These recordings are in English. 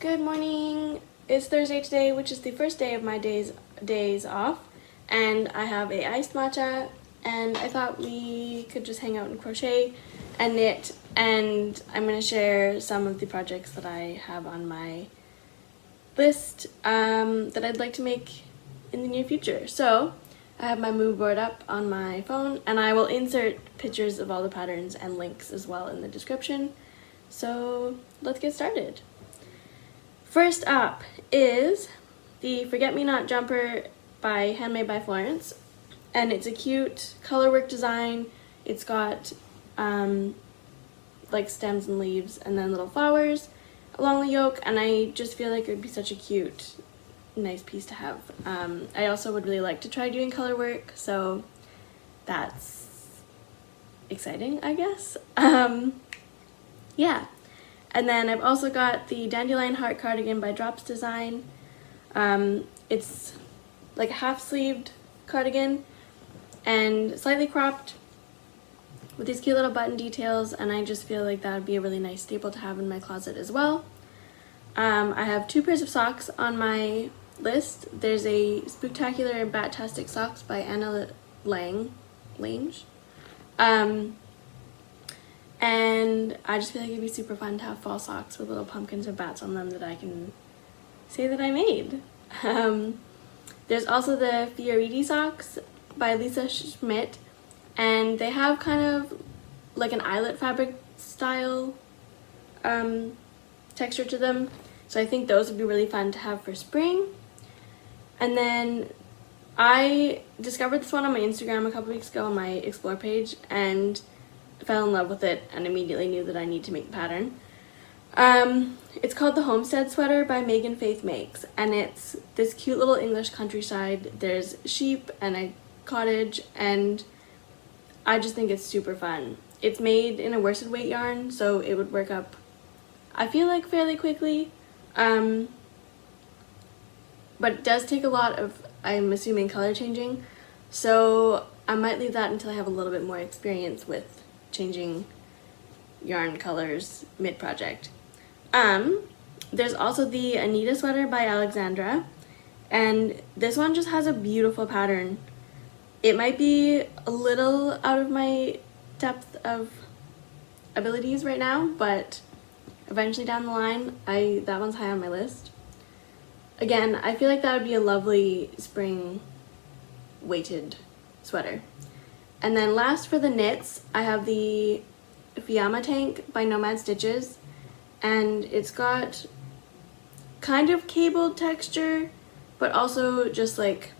Good morning. It's Thursday today, which is the first day of my days off, and I have a iced matcha, and I thought we could just hang out and crochet and knit, and I'm going to share some of the projects that I have on my list that I'd like to make in the near future. So I have my mood board up on my phone, and I will insert pictures of all the patterns and links as well in the description. So let's get started. First up is the Forget-Me-Not jumper by Handmade by Florence, and it's a cute colorwork design. It's got like stems and leaves and then little flowers along the yoke, and I just feel like it would be such a cute, nice piece to have. I also would really like to try doing color work, so that's exciting, I guess. Yeah. And then I've also got the Dandelion Heart cardigan by Drops Design. It's like a half-sleeved cardigan and slightly cropped with these cute little button details, and I just feel like that would be a really nice staple to have in my closet as well. I have two pairs of socks on my list. There's a Spooktacular and Bat-tastic socks by Lange. And I just feel like it'd be super fun to have fall socks with little pumpkins or bats on them that I can say that I made. There's also the Fioriti socks by Schmidt, and they have kind of like an eyelet fabric style texture to them, so I think those would be really fun to have for spring. And then I discovered this one on my Instagram a couple weeks ago on my Explore page, and fell in love with it and immediately knew that I need to make the pattern. It's called the Homestead sweater by Megan Faith Makes, and it's this cute little English countryside. There's sheep and a cottage, and I just think it's super fun. It's made in a worsted weight yarn, so it would work up, I feel like, fairly quickly, but it does take a lot of, I'm assuming, color changing, so I might leave that until I have a little bit more experience with changing yarn colors mid-project. There's also the Anita sweater by Aleksandra, and this one just has a beautiful pattern. It might be a little out of my depth of abilities right now, but eventually down the line, that one's high on my list. Again, I feel like that would be a lovely spring weighted sweater. And then last for the knits, I have the Fiamma tank by Nomad Stitches, and it's got kind of cabled texture, but also just like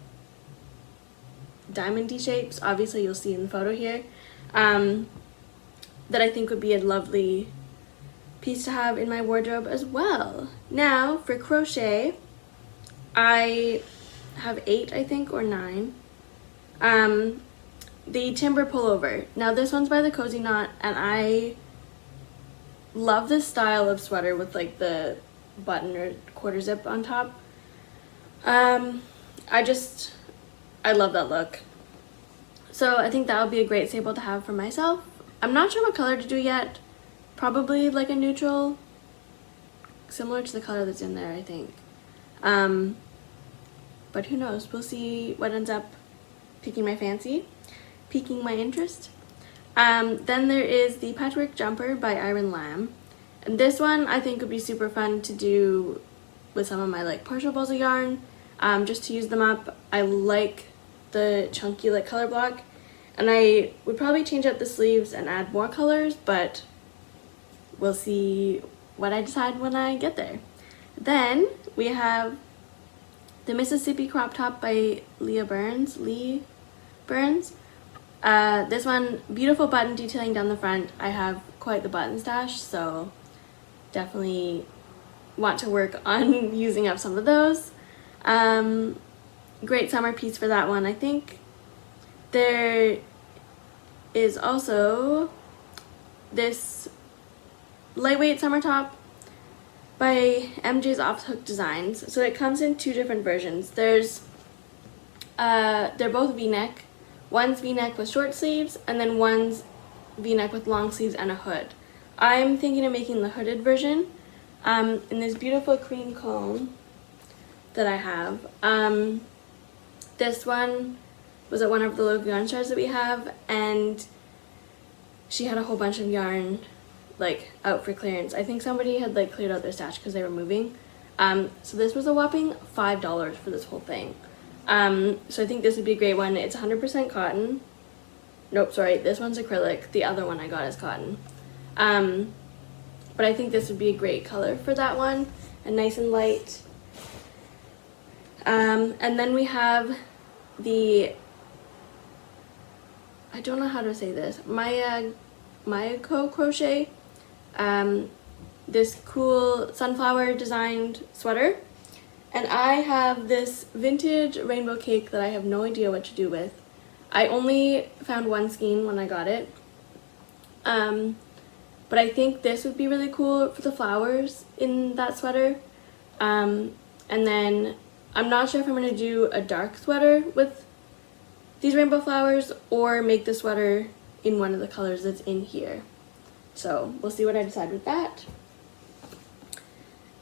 diamondy shapes, obviously you'll see in the photo here, that I think would be a lovely piece to have in my wardrobe as well. Now for crochet, I have 8, I think, or 9. The Timber Pullover. Now this one's by the Cozy Knot, and I love this style of sweater with like the button or quarter zip on top. I love that look. So I think that would be a great staple to have for myself. I'm not sure what color to do yet. Probably like a neutral, similar to the color that's in there, I think. But who knows? We'll see what ends up piquing my fancy. Piquing my interest. Then there is the Patchwork jumper by Iron Lamb, and this one I think would be super fun to do with some of my like partial balls of yarn, just to use them up. I like the chunky like color block, and I would probably change up the sleeves and add more colors, but we'll see what I decide when I get there. Then we have the Mississippi crop top by Leigh Burns. This one, beautiful button detailing down the front. I have quite the button stash, so definitely want to work on using up some of those. Great summer piece for that one, I think. There is also this lightweight summer top by MJ's Off Hook Designs. So it comes in 2 different versions. They're both V-neck. One's V-neck with short sleeves, and then one's V-neck with long sleeves and a hood. I'm thinking of making the hooded version, in this beautiful cream cone that I have. This one was at one of the local yarn stores that we have, and she had a whole bunch of yarn like out for clearance. I think somebody had like cleared out their stash because they were moving. So this was a whopping $5 for this whole thing. So I think this would be a great one. It's 100% cotton. Nope, sorry, this one's acrylic. The other one I got is cotton. But I think this would be a great color for that one, and nice and light. And then we have the, I don't know how to say this, Myagko crochet. This cool sunflower designed sweater. And I have this vintage rainbow cake that I have no idea what to do with. I only found one skein when I got it. But I think this would be really cool for the flowers in that sweater. And then I'm not sure if I'm going to do a dark sweater with these rainbow flowers or make the sweater in one of the colors that's in here. So we'll see what I decide with that.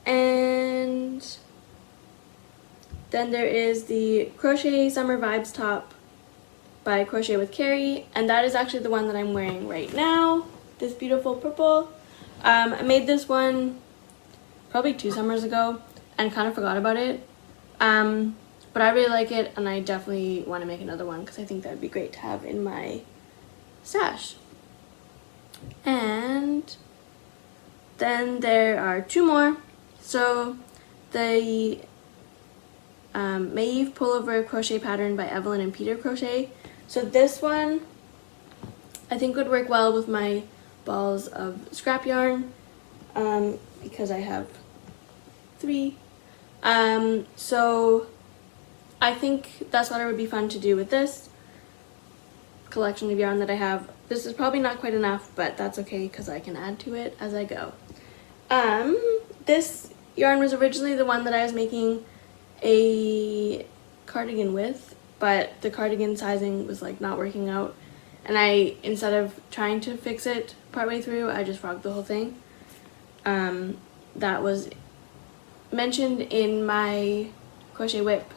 And then there is the Crochet Summer Vibes top by Crochet with Carrie, and that is actually the one that I'm wearing right now, this beautiful purple. I made this one probably 2 summers ago and kind of forgot about it, but I really like it, and I definitely want to make another one because I think that would be great to have in my stash. And then there are 2 more. So the Maeve Pullover crochet pattern by Evelyn and Peter Crochet. So this one I think would work well with my balls of scrap yarn, because I have 3. So I think that sweater would be fun to do with this collection of yarn that I have. This is probably not quite enough, but that's okay because I can add to it as I go. This yarn was originally the one that I was making a cardigan with, but the cardigan sizing was like not working out, and I, instead of trying to fix it partway through, I just frogged the whole thing. That was mentioned in my crochet whip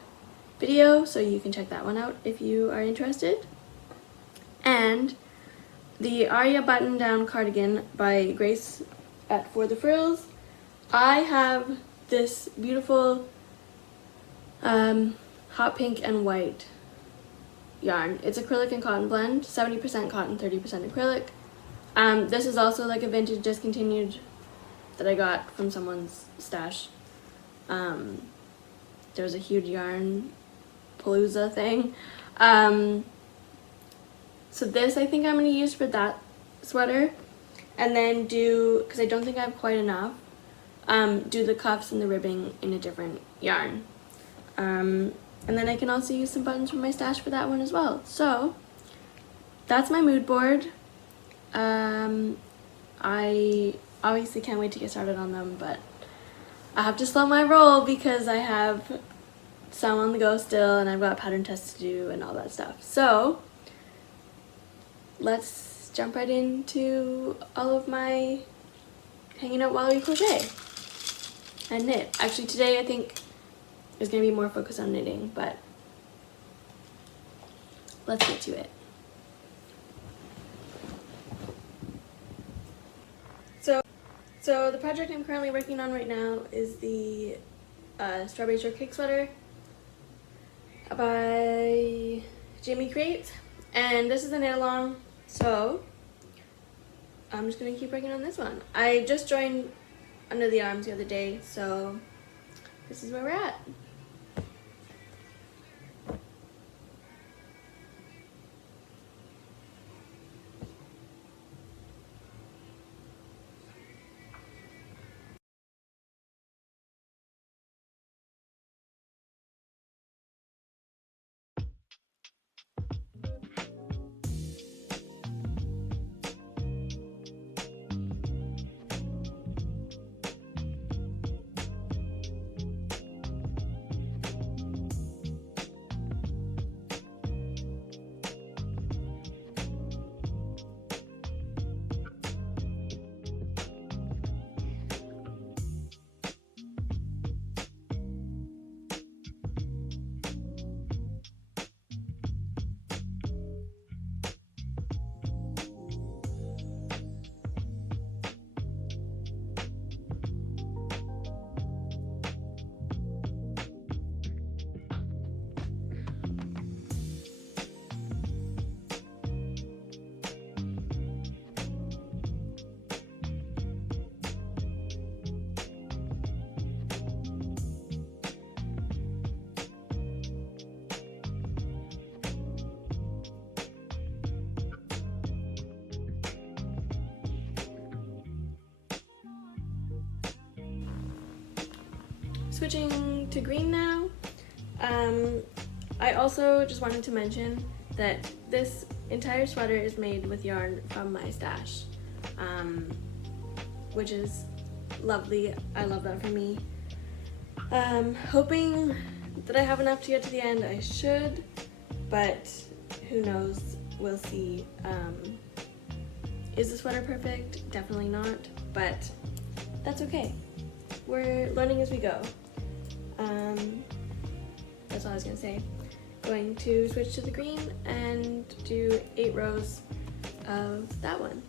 video, so you can check that one out if you are interested. And the Aria button down cardigan by Grace at For the Frills. I have this beautiful hot pink and white yarn. It's acrylic and cotton blend, 70% cotton, 30% acrylic. This is also like a vintage discontinued that I got from someone's stash. There was a huge yarn palooza thing. So this I think I'm going to use for that sweater, and then do, because I don't think I have quite enough, do the cuffs and the ribbing in a different yarn. And then I can also use some buttons from my stash for that one as well. So that's my mood board. I obviously can't wait to get started on them, but I have to slow my roll because I have some on the go still, and I've got pattern tests to do and all that stuff. So let's jump right into all of my hanging out while we crochet and knit. Actually today I think there's going to be more focus on knitting, but let's get to it. So the project I'm currently working on right now is the Strawberry Shortcake sweater by Jamie Creates, and this is a knit along, so I'm just going to keep working on this one. I just joined Under the Arms the other day, so this is where we're at. switching to green now. I also just wanted to mention that this entire sweater is made with yarn from my stash, which is lovely. I love that for me. Hoping that I have enough to get to the end. I should, but who knows, we'll see. Is the sweater perfect? Definitely not, but that's okay. We're learning as we go. That's all I was gonna say. Going to switch to the green and do 8 rows of that one.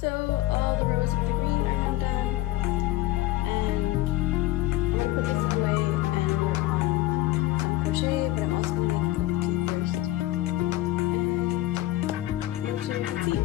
So all the rows of the green are now done, and I'm gonna put this away and work on some crochet, but I'm also gonna make a cup of tea first, and make sure we can see.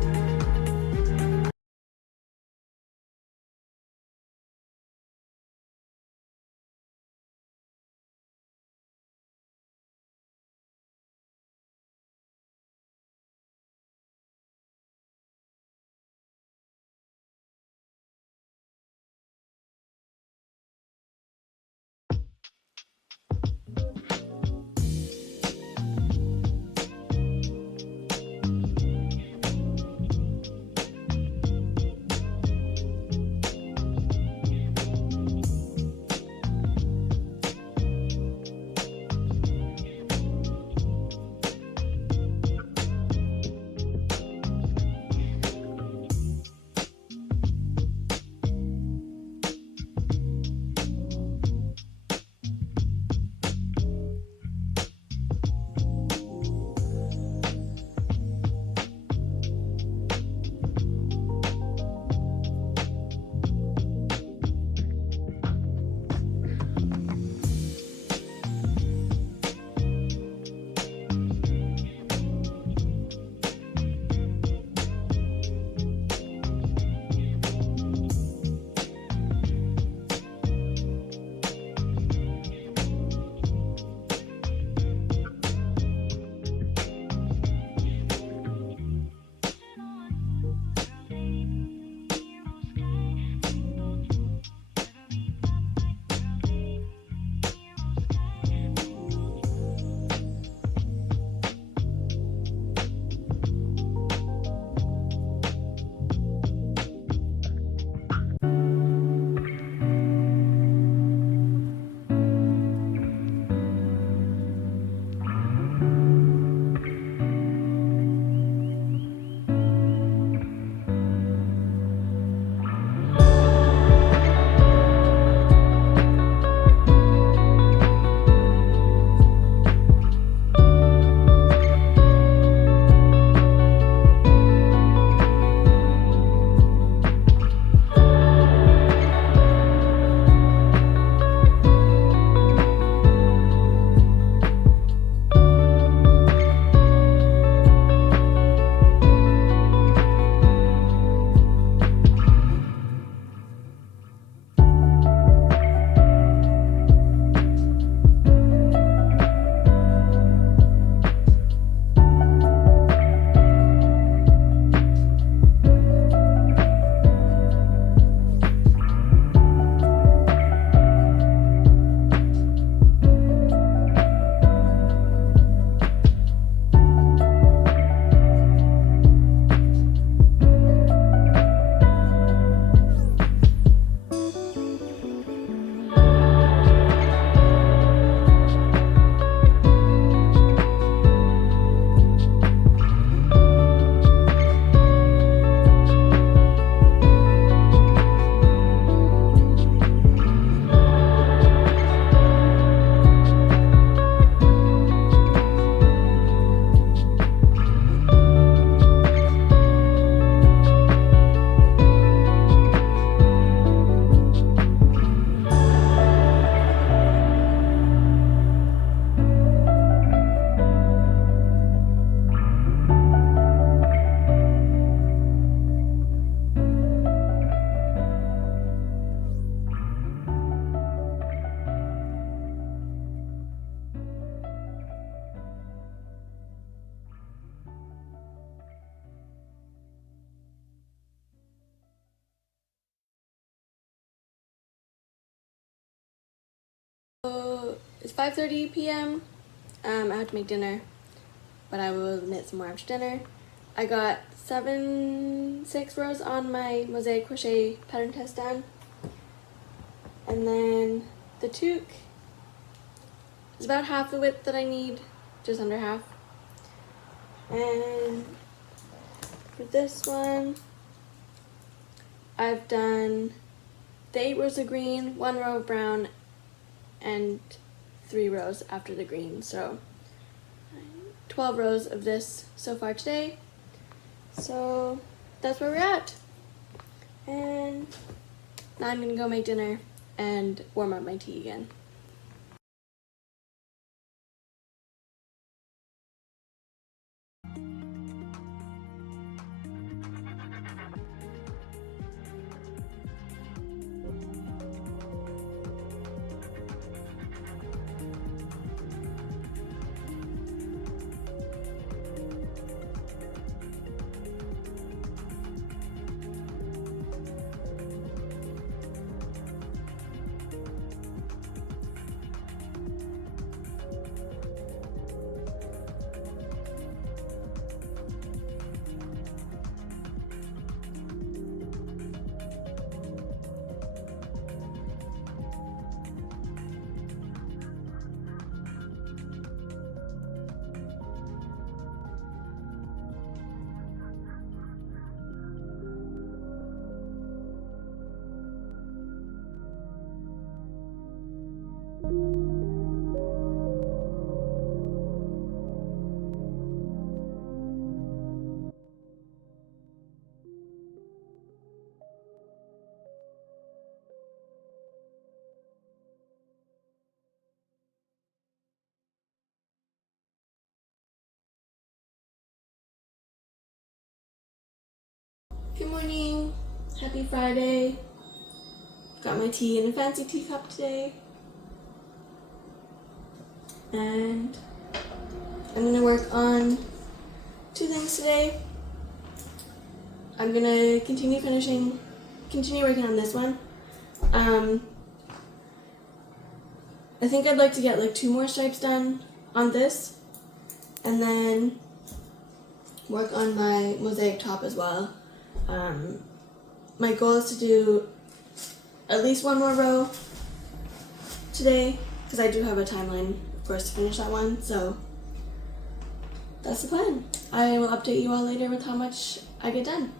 So it's 5:30 p.m. I have to make dinner, but I will knit some more after dinner. I got 6 rows on my mosaic crochet pattern test done, and then the toque is about half the width that I need, just under half. And for this one, I've done the 8 rows of green, 1 row of brown, and 3 rows after the green. So 12 rows of this so far today. So that's where we're at. And now I'm gonna go make dinner and warm up my tea again. Good morning, happy Friday. Got my tea in a fancy teacup today. And I'm gonna work on 2 things today. I'm gonna continue working on this one. I think I'd like to get like 2 more stripes done on this, and then work on my mosaic top as well. My goal is to do at least 1 more row today, because I do have a timeline, of course, to finish that one, so that's the plan. I will update you all later with how much I get done.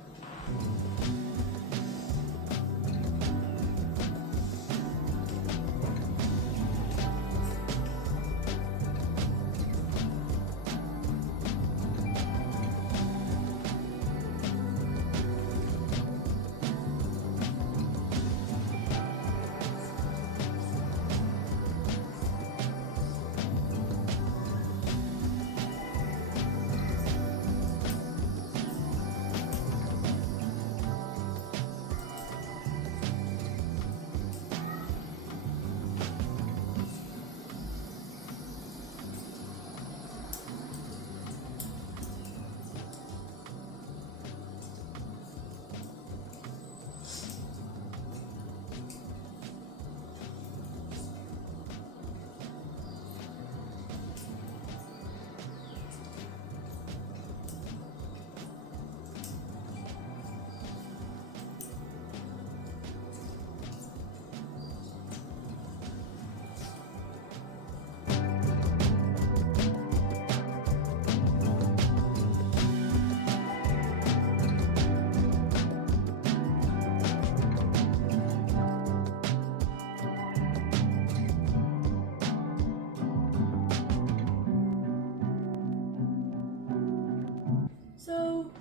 So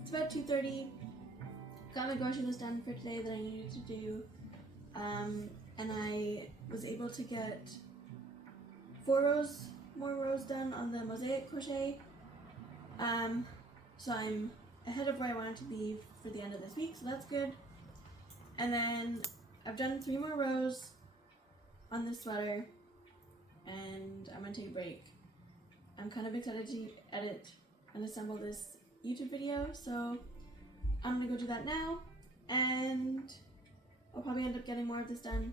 it's about 2:30. Got my grocery list done for today that I needed to do, and I was able to get 4 more rows done on the mosaic crochet. So I'm ahead of where I wanted to be for the end of this week, so that's good. And then I've done 3 more rows on this sweater, and I'm gonna take a break. I'm kind of excited to edit and assemble this YouTube video, so I'm gonna go do that now, and I'll probably end up getting more of this done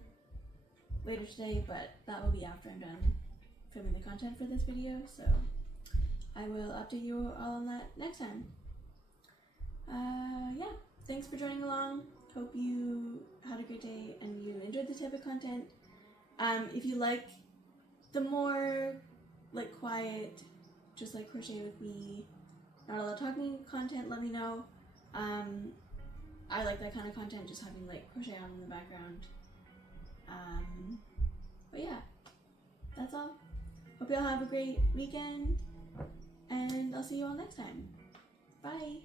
later today, but that will be after I'm done filming the content for this video, so I will update you all on that next time. Yeah, thanks for joining along. Hope you had a great day and you enjoyed this type of content. If you like the more like quiet, just like crochet with me, not a lot of talking content, let me know. I like that kind of content, just having like crochet on in the background. But yeah, that's all. Hope you all have a great weekend, and I'll see you all next time. Bye!